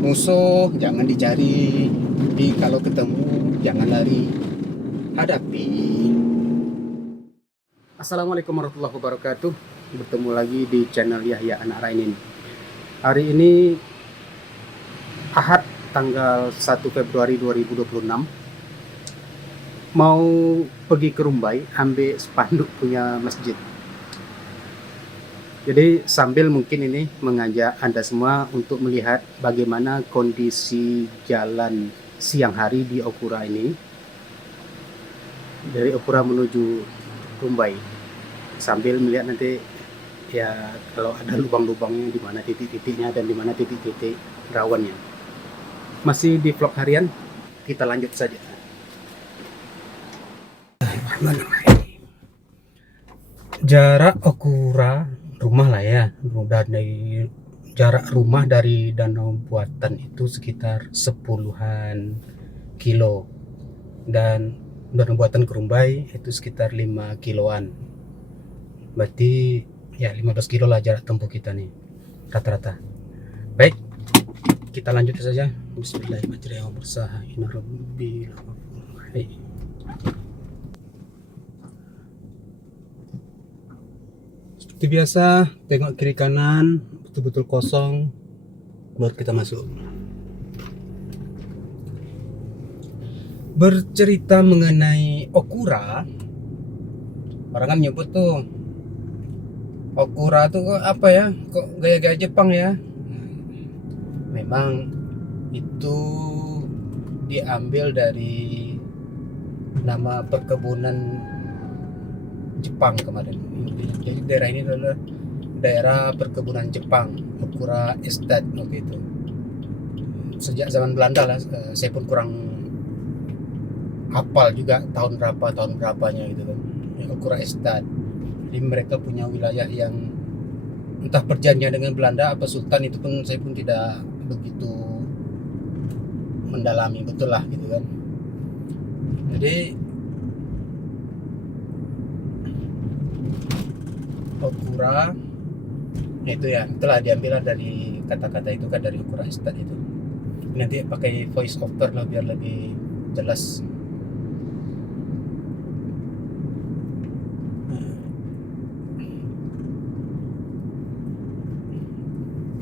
Musuh jangan dicari, tapi kalau ketemu jangan lari, hadapi. Assalamualaikum warahmatullahi wabarakatuh. Bertemu lagi di channel Yahya Anak Rainin. Hari ini Ahad tanggal 1 Februari 2026. Mau pergi ke Rumbai ambil spanduk punya masjid. Jadi sambil mungkin ini mengajak Anda semua untuk melihat bagaimana kondisi jalan siang hari di Okura ini. Dari Okura menuju Rumbai. Sambil melihat nanti ya kalau ada lubang-lubangnya, di mana titik-titiknya dan di mana titik-titik rawannya. Masih di vlog harian, kita lanjut saja. Jarak Okura rumah lah ya, dari jarak rumah dari Danau Buatan itu sekitar 10-an kilo, dan Danau Buatan ke Rumbai itu sekitar 5 kiloan. Berarti ya 15 kilo lah jarak tempuh kita nih rata-rata. Baik, kita lanjut saja. Bismillahirrahmanirrahim. Seperti biasa, tengok kiri kanan betul-betul kosong buat kita masuk. Bercerita mengenai Okura, orang kan nyebut tuh Okura tuh kok apa ya, kok gaya-gaya Jepang ya. Memang itu diambil dari nama perkebunan Jepang kemarin. Jadi daerah ini adalah daerah perkebunan Jepang, Okura Estate waktu itu. Sejak zaman Belanda lah, saya pun kurang hafal juga tahun berapanya gitu kan. Okura Estate. Jadi mereka punya wilayah yang entah perjanjian dengan Belanda apa Sultan, itu pun saya pun tidak begitu mendalami betul lah gitu kan. Jadi Okura itu ya, itulah diambil dari kata-kata itu kan, dari Okura Estate itu. Nanti pakai voice over lah biar lebih jelas.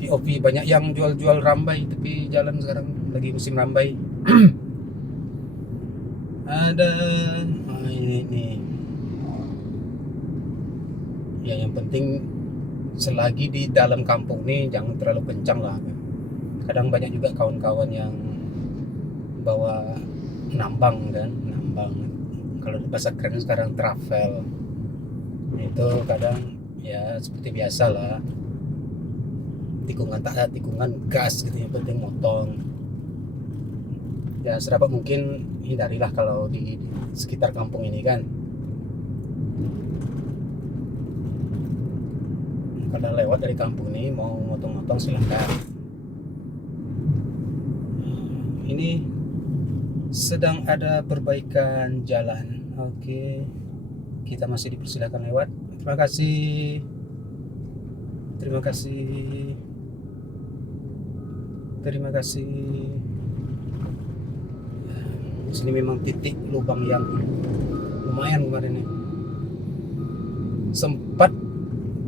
POV banyak yang jual-jual rambai, tapi jalan sekarang lagi musim rambai. Ada ini ya, yang penting selagi di dalam kampung nih jangan terlalu kencang lah. Kadang banyak juga kawan-kawan yang bawa nambang kalau di bahasa keren sekarang travel, itu kadang ya seperti biasa lah, tikungan tak ada tikungan gas gitu, yang penting motong. Ya sedapat mungkin hindarilah kalau di sekitar kampung ini kan. Kalau lewat dari kampung ini mau motong-motong silakan. Ini sedang ada perbaikan jalan. Oke, kita masih dipersilakan lewat. Terima kasih. Terima kasih. Terima kasih. Di sini memang titik lubang yang lumayan kemarin ini. Sempat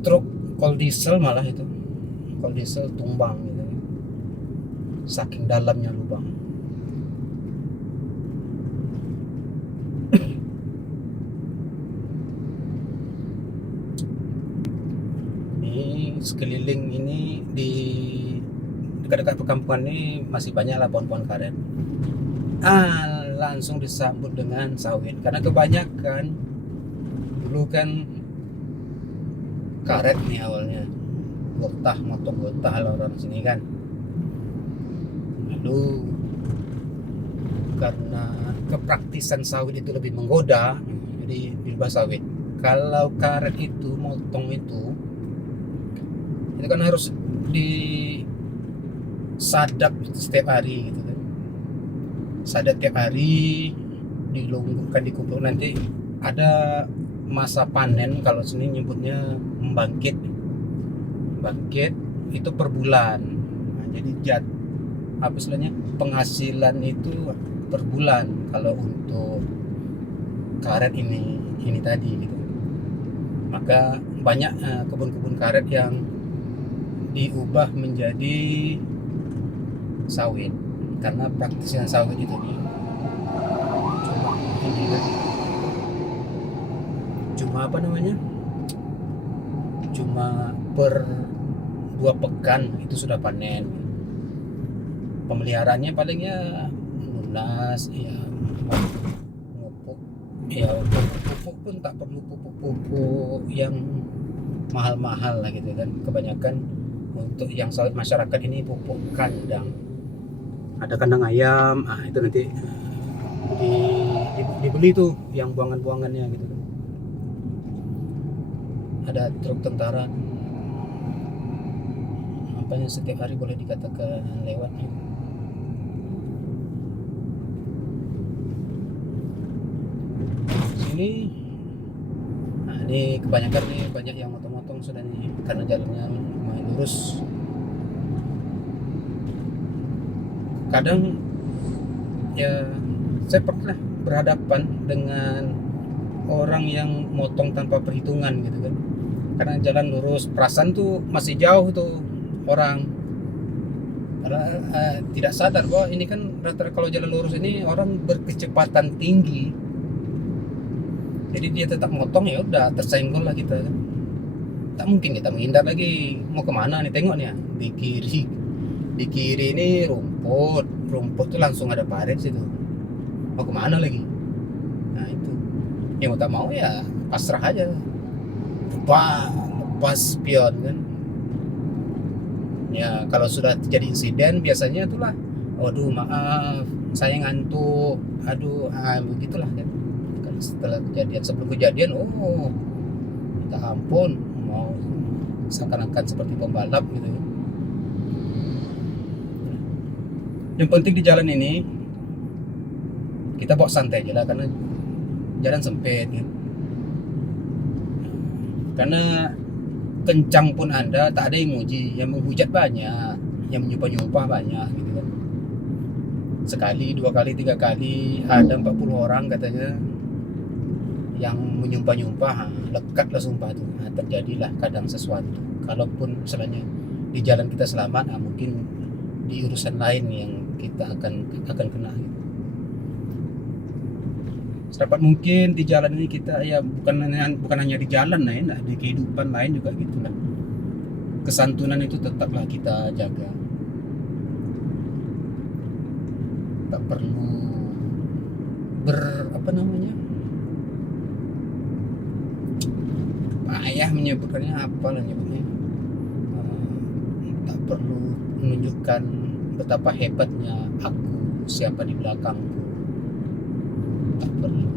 truk kol diesel malah itu. Kol diesel tumbang gitu. Saking dalamnya lubang. Ini sekeliling ini di dekat-dekat perkampungan ini masih banyak lah pohon-pohon karet. Langsung disambut dengan sawit, karena kebanyakan dulu kan karet nih awalnya, motong gotah lah orang sini kan. Lalu karena kepraktisan sawit itu lebih menggoda, jadi dirubah sawit. Kalau karet itu motong itu kan harus disadap setiap hari gitu kan. Sadap tiap hari, dilunggukan, dikumpul, nanti ada masa panen, kalau sini nyebutnya membangkit itu per bulan. Nah, jadi apa istilahnya, penghasilan itu per bulan kalau untuk karet ini tadi gitu. Maka banyak kebun-kebun karet yang diubah menjadi sawit karena praktisnya sawit itu cuma apa namanya, cuma per 2 pekan itu sudah panen. Pemeliharaannya palingnya lunas ya, pupuk ya, pupuk pun tak perlu pupuk yang mahal-mahal lah gitu kan. Kebanyakan untuk yang sawit masyarakat ini pupuk kandang, ada kandang ayam, itu nanti dibeli tuh yang buangan-buangannya gitu kan. Ada truk tentara apa yang setiap hari boleh dikatakan lewat gitu. Sini ini kebanyakan nih banyak yang motong-motong sudah nih karena jalannya lumayan lurus. Kadang ya saya pernah berhadapan dengan orang yang motong tanpa perhitungan gitu kan, karena jalan lurus, perasaan tuh masih jauh tuh orang, karena tidak sadar bahwa ini kan rata-rata kalau jalan lurus ini orang berkecepatan tinggi, jadi dia tetap motong, ya udah tersenggol lah kita kan. Tak mungkin kita menghindar lagi. Mau kemana nih, tengok nih ya, di kiri ini rumput tuh langsung ada parit situ. Mau kemana lagi? Nah itu, yang tak mau ya pasrah aja, lepas spion kan. Ya kalau sudah terjadi insiden biasanya itulah, waduh maaf saya ngantuk, aduh begitulah kan. Kalau setelah kejadian, sebelum kejadian minta ampun, mau seakan-akan seperti pembalap gitu. Yang penting di jalan ini kita bawa santai aja lah, karena jalan sempit ya. Karena kencang pun Anda tak ada yang muji, yang menghujat banyak, yang menyumpah-nyumpah banyak gitu kan. Sekali, 2 kali, 3 kali ada 40 orang katanya yang menyumpah-nyumpah, lekatlah sumpah itu. Terjadilah kadang sesuatu. Kalaupun misalnya di jalan kita selamat, mungkin di urusan lain yang kita akan kena gitu. Sedapat mungkin di jalan ini kita ya bukan hanya di jalan lah ya, di kehidupan lain juga gitulah. Kesantunan itu tetaplah kita jaga. Tak perlu ayah menyebutkannya apa lah nyebutnya, tak perlu menunjukkan betapa hebatnya aku, siapa di belakangku. Tak perlu.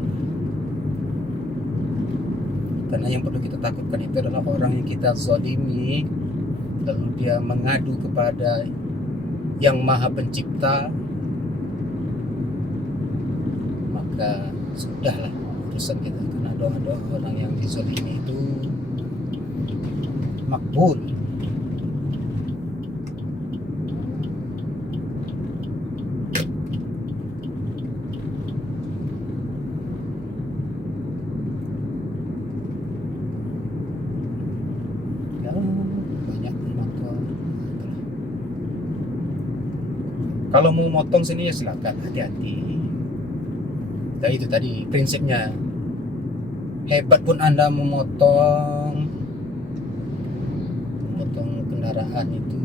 Karena yang perlu kita takutkan itu adalah orang yang kita zalimi, lalu dia mengadu kepada yang maha pencipta, maka sudahlah urusan kita. Karena doa-doa orang yang dizalimi itu makbul. Kalau mau motong sini ya silakan, hati-hati. Nah, itu tadi prinsipnya. Hebat pun Anda memotong kendaraan itu,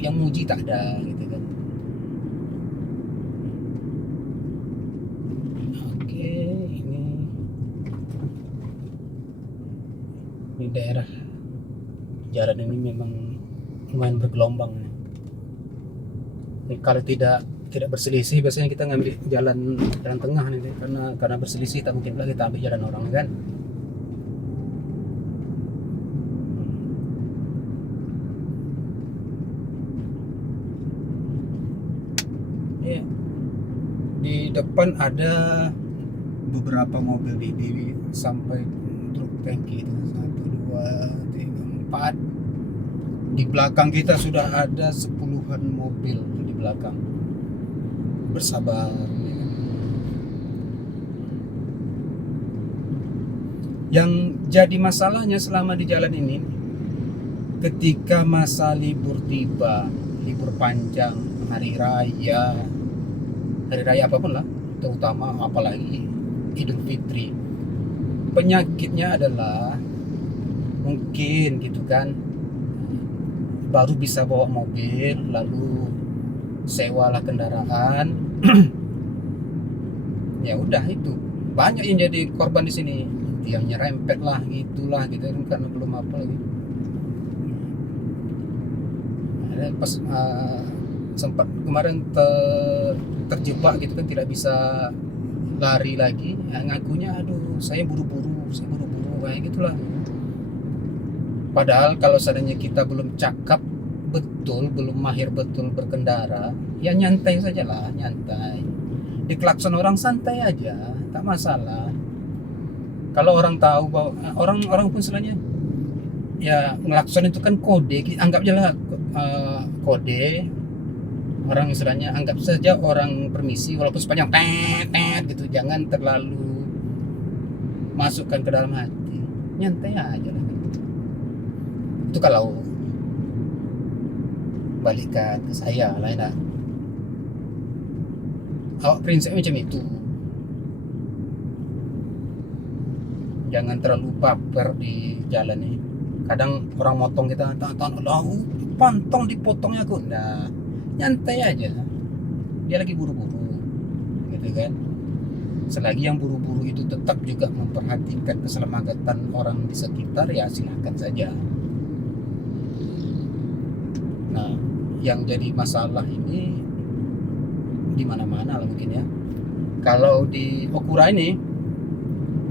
yang muji tak ada gitu kan. Oke, ini daerah jalan ini memang lumayan bergelombang. Kalau tidak berselisih biasanya kita ngambil jalan tengah nih, karena berselisih tak mungkin lagi kita ambil jalan orang kan. Ya, di depan ada beberapa mobil di sampai truk tangki itu 1, 2, 3, 4. Di belakang kita sudah ada 10-an mobil. belakang. Bersabar. Yang jadi masalahnya selama di jalan ini, ketika masa libur tiba, libur panjang, hari raya apapun lah, terutama apalagi Idul Fitri, penyakitnya adalah mungkin gitu kan, baru bisa bawa mobil, lalu sewalah kendaraan. Ya udah, itu banyak yang jadi korban di sini, yang nyerempet lah gitulah gitu kan, karena belum apa lagi. Ada pas sempat kemarin terjebak gitu kan, tidak bisa lari lagi, ngakunya aduh saya buru-buru kayak gitulah. Padahal kalau seandainya kita belum cakap betul, belum mahir betul berkendara, ya nyantai saja lah, nyantai. Di klakson orang santai aja, tak masalah. Kalau orang tahu bahwa orang pun istilahnya ya ngelakson itu kan kode, anggap aja lah kode. Orang istilahnya anggap saja orang permisi, walaupun sepanjang tet gitu, jangan terlalu masukkan ke dalam hati, nyantai aja lah. Itu kalau balikan ke saya lah ya. Awak prinsipnya macam itu, jangan terlalu baper di jalan ini. Kadang orang motong kita, tahu pantong dipotongnya aku, nah nyantai aja, dia lagi buru-buru gitu kan. Selagi yang buru-buru itu tetap juga memperhatikan keselamatan orang di sekitar, ya silahkan saja. Nah, yang jadi masalah ini di mana-mana lah mungkin ya. Kalau di Okura ini,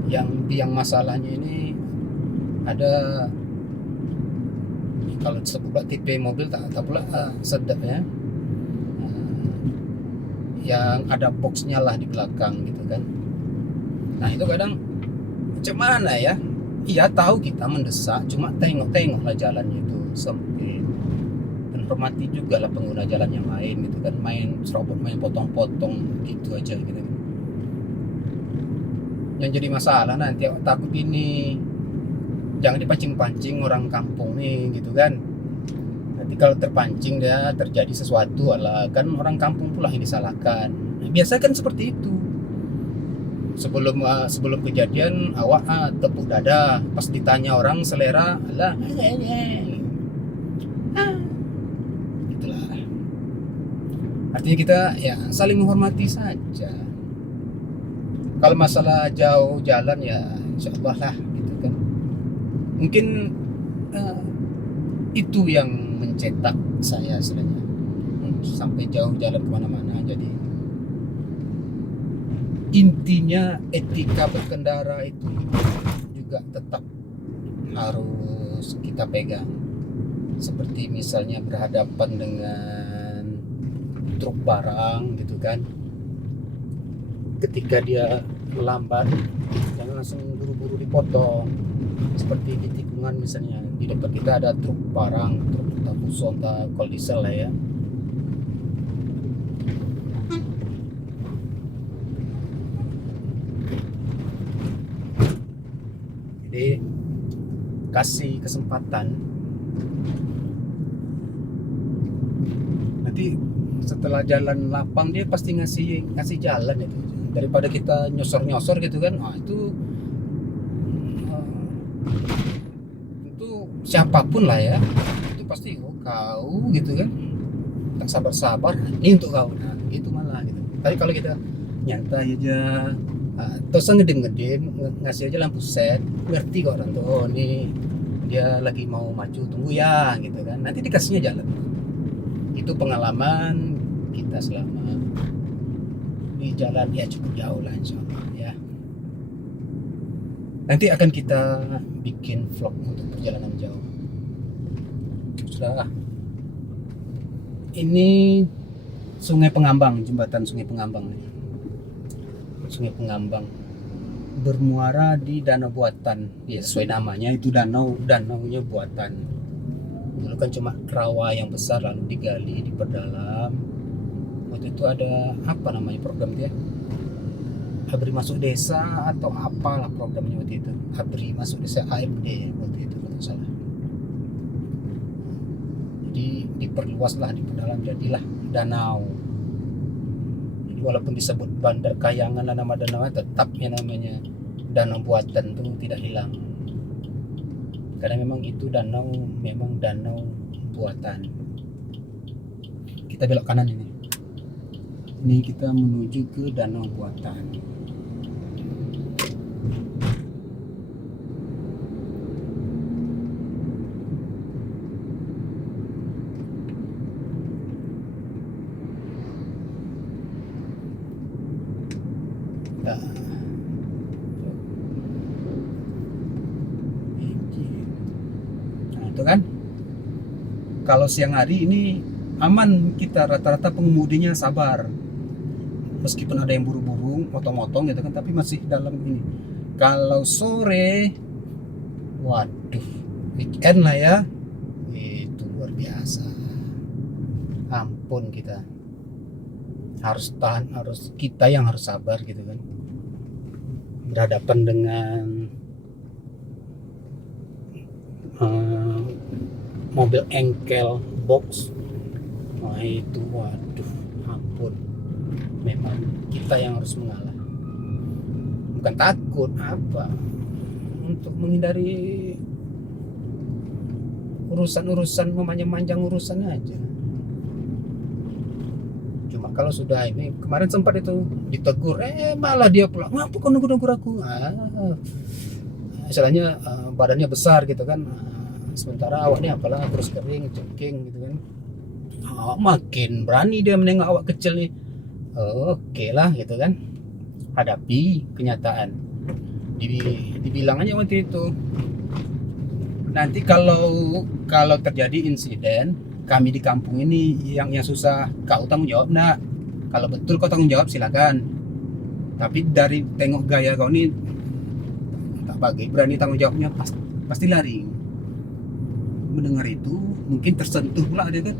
yang masalahnya ini ada, kalau sebut tipe mobil tak pula sedap ya, yang ada boxnya lah di belakang gitu kan. Nah itu kadang macam mana ya, iya tahu kita mendesak, cuma tengok lah jalannya itu sempit, dan hormati juga lah pengguna jalan yang lain gitu kan. Main serobot, main potong-potong gitu aja gitu. Yang jadi masalah nanti takut ini, jangan dipancing-pancing orang kampung nih gitu kan. Nanti kalau terpancing dia terjadi sesuatu, ala kan orang kampung pula yang disalahkan. Biasa kan seperti itu. Sebelum kejadian awak tepuk dada, pas ditanya orang selera, lah itulah. Artinya kita ya saling menghormati saja. Kalau masalah jauh jalan ya insyaallah lah gitu kan. Mungkin itu yang mencetak saya sebenarnya, sampai jauh jalan kemana-mana. Jadi intinya etika berkendara itu juga tetap harus kita pegang. Seperti misalnya berhadapan dengan truk barang gitu kan, ketika dia melambat jangan langsung buru-buru dipotong. Seperti di tikungan misalnya, di dekat kita ada truk barang, truk Fuso atau diesel lah ya. Jadi kasih kesempatan, nanti setelah jalan lapang dia pasti ngasih jalan itu, daripada kita nyosor gitu kan. Itu siapapun lah ya, itu pasti kau gitu kan, tak sabar ini untuk kau, nah itu malah gitu. Tapi kalau kita nyantai aja, terus ngedem ngasih aja lampu set, ngerti kok orang tuh, oh ini dia lagi mau maju, tunggu ya gitu kan, nanti dikasihnya jalan. Itu pengalaman kita selama di jalan ya cukup jauh lah insyaallah ya. Nanti akan kita bikin vlog untuk perjalanan jauh. Sudah. Ini Sungai Pengambang, jembatan Sungai Pengambang nih. Sungai Pengambang bermuara di danau buatan. Ya sesuai namanya, itu danaunya buatan. Dulu kan cuma rawa yang besar lalu digali, diperdalam, Waktu itu ada apa namanya program dia, ABRI masuk desa atau apalah programnya waktu itu, ABRI masuk desa, AMD waktu itu kalau salah. Jadi diperluaslah, diperdalam, jadilah danau. Jadi walaupun disebut Bandar Kayangan dan nama danau, tetap yang namanya danau buatan itu tidak hilang, karena memang itu danau, memang danau buatan. Kita belok kanan ini kita menuju ke danau buatan. Nah, itu kan kalau siang hari ini aman, kita rata-rata pengemudinya sabar, meskipun ada yang buru-buru motong-motong gitu kan, tapi masih dalam ini. Kalau sore, waduh, weekend lah ya, itu luar biasa. Ampun, kita harus tahan, kita yang harus sabar gitu kan, berhadapan dengan mobil engkel box. Nah itu, waduh, ampun, memang kita yang harus mengalah. Bukan takut apa, untuk menghindari urusan-urusan, memanjang-manjang urusan aja. Cuma kalau sudah ini, kemarin sempat itu ditegur, malah dia pulang, ngapa kau negur-negur aku? Istilahnya badannya besar gitu kan, sementara awaknya apalah terus kering, cengking gitu kan. Makin berani dia menengok awak kecil nih. Oke lah gitu kan, hadapi kenyataan. Dibilang aja waktu itu, nanti kalau terjadi insiden, kami di kampung ini yang susah, kau tanggung jawab nak. Kalau betul kau tanggung jawab silakan, tapi dari tengok gaya kau ini tak bagai berani tanggung jawabnya, pasti lari. Mendengar itu mungkin tersentuh pula dia kan,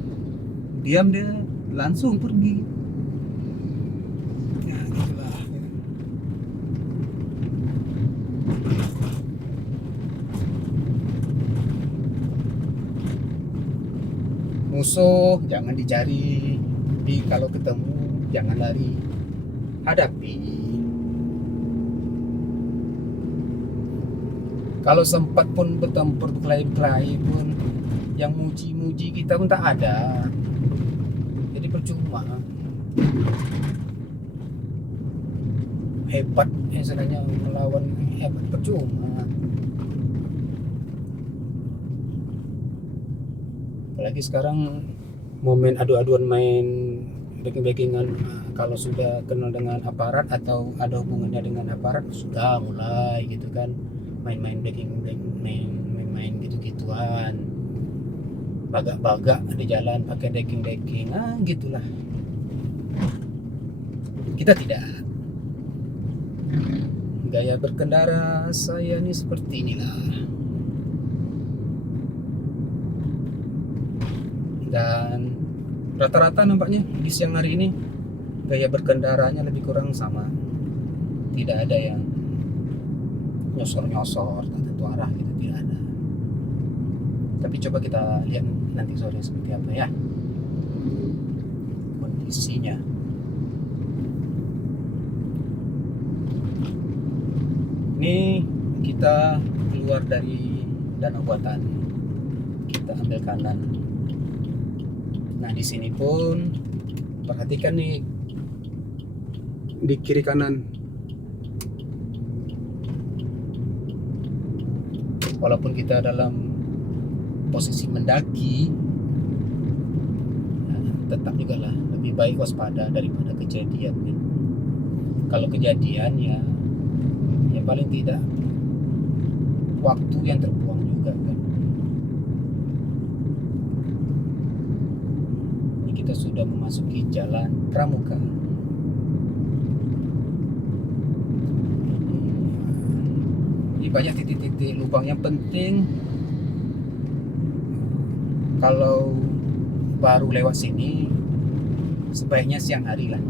diam, dia langsung pergi. Ya gitulah. Musuh jangan dicari, kalau ketemu jangan lari, hadapi. Kalau sempat pun bertempur berkelahi pun, yang muji-muji kita pun tak ada, jadi percuma. Hebat istilahnya, melawan hebat percuma. Apalagi sekarang momen adu-aduan, main backing-backingan, kalau sudah kenal dengan aparat atau ada hubungannya dengan aparat, sudah mulai gitu kan, main-main main gitu-gituan, bagak-bagak di jalan pakai decking, gitulah. Kita tidak. Gaya berkendara saya ini seperti inilah. Dan rata-rata nampaknya di siang hari ini gaya berkendaranya lebih kurang sama, tidak ada yang nyosor-nyosor tak tentu arah gitu, tidak ada. Tapi coba kita lihat nanti sore seperti apa ya kondisinya. Ini kita keluar dari danau buatan, kita ambil kanan. Nah di sini pun perhatikan nih, di kiri kanan, walaupun kita dalam posisi mendaki, tetap juga lah lebih baik waspada daripada kejadian nih. Kalau kejadian ya paling tidak waktu yang terbuang juga kan. Ini kita sudah memasuki jalan Pramuka. Ini banyak titik-titik lubang yang penting. Kalau baru lewat sini, sebaiknya siang hari lah,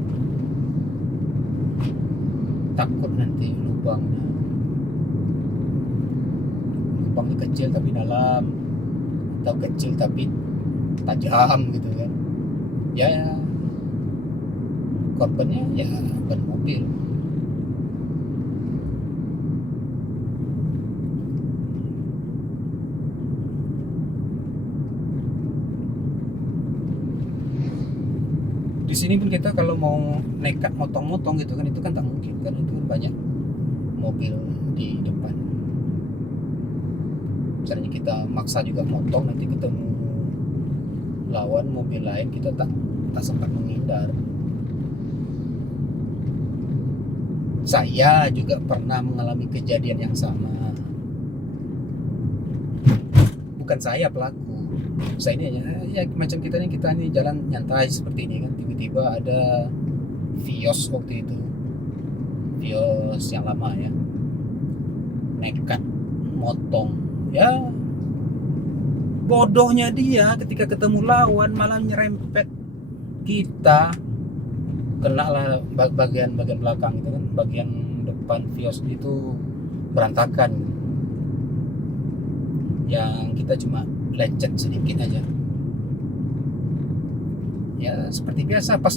takut nanti lubangnya kecil tapi dalam, atau kecil tapi tajam gitu kan. Ya korbannya ya ban mobil. Di sini pun kita kalau mau nekat motong-motong gitu kan, itu kan tak mungkin kan, itu kan banyak mobil di depan. Misalnya kita maksa juga motong, nanti ketemu lawan mobil lain, kita tak sempat menghindar. Saya juga pernah mengalami kejadian yang sama. Bukan saya pelaku, saya ini ya macam kita ini jalan nyantai seperti ini kan, tiba-tiba ada Vios, waktu itu Vios yang lama ya, nekat motong. Ya bodohnya dia, ketika ketemu lawan malah nyerempet kita, kena lah bagian belakang itu kan, bagian depan Vios itu berantakan, yang kita cuma lecet sedikit aja. Ya seperti biasa, pas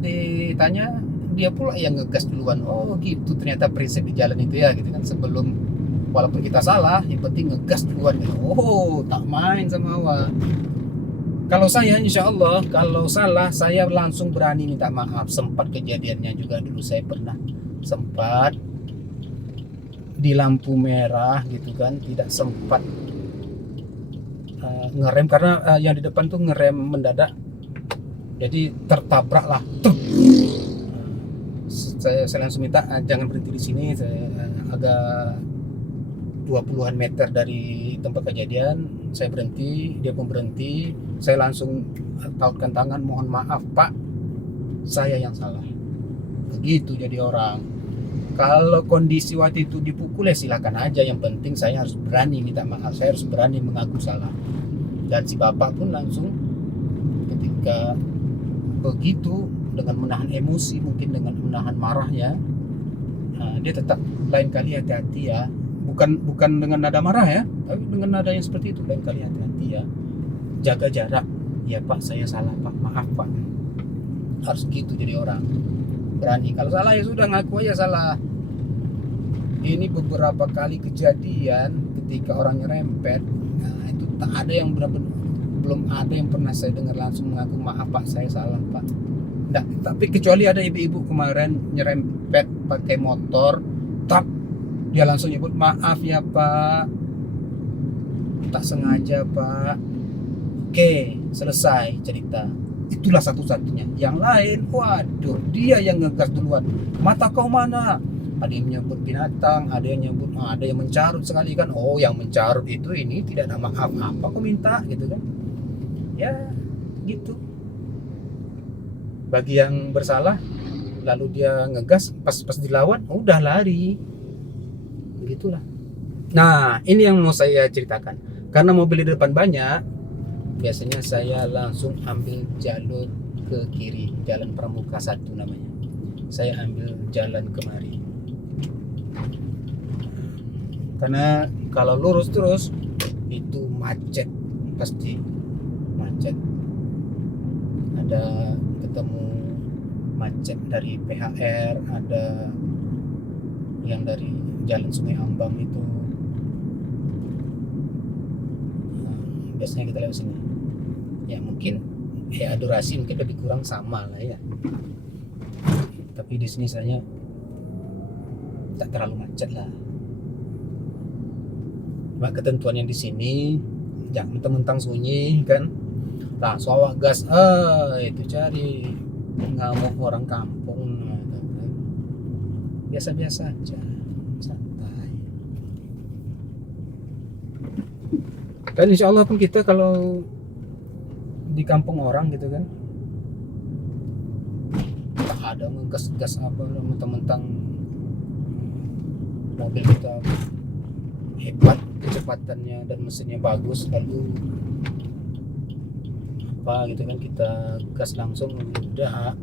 ditanya, dia pula yang ngegas duluan. Oh gitu ternyata prinsip di jalan itu ya gitu kan, sebelum, walaupun kita salah, yang penting ngegas duluan gitu. Oh tak main sama awak. Kalau saya insya Allah, kalau salah saya langsung berani minta maaf. Sempat kejadiannya juga dulu, saya pernah sempat di lampu merah gitu kan, tidak sempat ngerem karena yang di depan tuh ngerem mendadak, jadi tertabrak lah. Saya langsung minta jangan berhenti di sini. Saya agak 20-an meter dari tempat kejadian, saya berhenti, dia pun berhenti. Saya langsung tautkan tangan, mohon maaf Pak, saya yang salah. Begitu jadi orang. Kalau kondisi waktu itu dipukul ya silakan aja, yang penting saya harus berani minta maaf, saya harus berani mengaku salah. Dan si bapak pun langsung ketika begitu, dengan menahan emosi, mungkin dengan menahan marahnya, dia tetap lain kali hati-hati ya. Bukan dengan nada marah ya, tapi dengan nada yang seperti itu, lain kali hati-hati ya, jaga jarak ya Pak, saya salah Pak, maaf Pak. Harus gitu jadi orang, berani. Kalau salah ya sudah, ngaku aja salah. Ini beberapa kali kejadian ketika orang nyerempet, nah itu tak ada yang benar-benar, belum ada yang pernah saya dengar langsung mengaku maaf Pak, saya salah Pak. Nah, tapi kecuali ada ibu-ibu kemarin nyerempet pakai motor, dia langsung nyebut maaf ya Pak, tak sengaja Pak. Oke, selesai cerita. Itulah satu-satunya. Yang lain, waduh, dia yang ngegas duluan. Mata kau mana? Ada yang menyebut binatang, ada yang nyebut, ada yang mencarut sekali kan. Oh, yang mencarut itu ini tidak ada maaf apa kau minta gitu kan. Ya, gitu. Bagi yang bersalah, lalu dia ngegas, pas dilawan, udah lari. Begitulah. Nah, ini yang mau saya ceritakan. Karena mobil di depan banyak, biasanya saya langsung ambil jalur ke kiri, jalan Pramuka 1 namanya. Saya ambil jalan kemari. Karena kalau lurus terus itu macet, pasti macet. Ada ketemu macet dari PHR, ada yang dari jalan Sungai Ambang itu. Biasanya kita lewat sini. Ya mungkin ya durasi mungkin lebih kurang sama lah ya. Tapi di sini saya tak terlalu macet lah. Cuma ketentuan yang di sini jangan mentang-mentang sunyi kan, langsung awak gas, itu cari ngamuk orang kampung. Biasa-biasa aja, santai. Dan insya Allah pun kita kalau di kampung orang gitu kan, tak ada ngegas-gas apa, mentang-mentang mobil kita hebat kecepatannya dan mesinnya bagus, lalu apa gitu kan, kita gas langsung udah.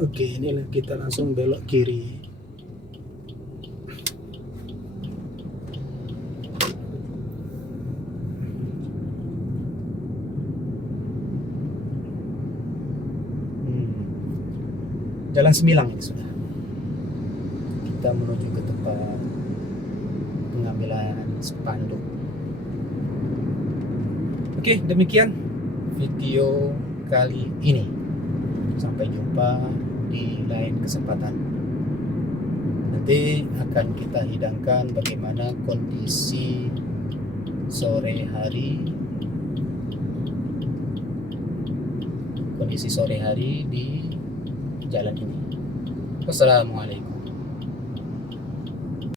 Oke, inilah kita langsung belok kiri. Jalan Semilang ini sudah. Kita menuju ke tempat pengambilan spanduk. Oke, demikian video kali ini. Sampai jumpa di lain kesempatan. Nanti akan kita hidangkan bagaimana kondisi sore hari di jalan ini. Wassalamualaikum.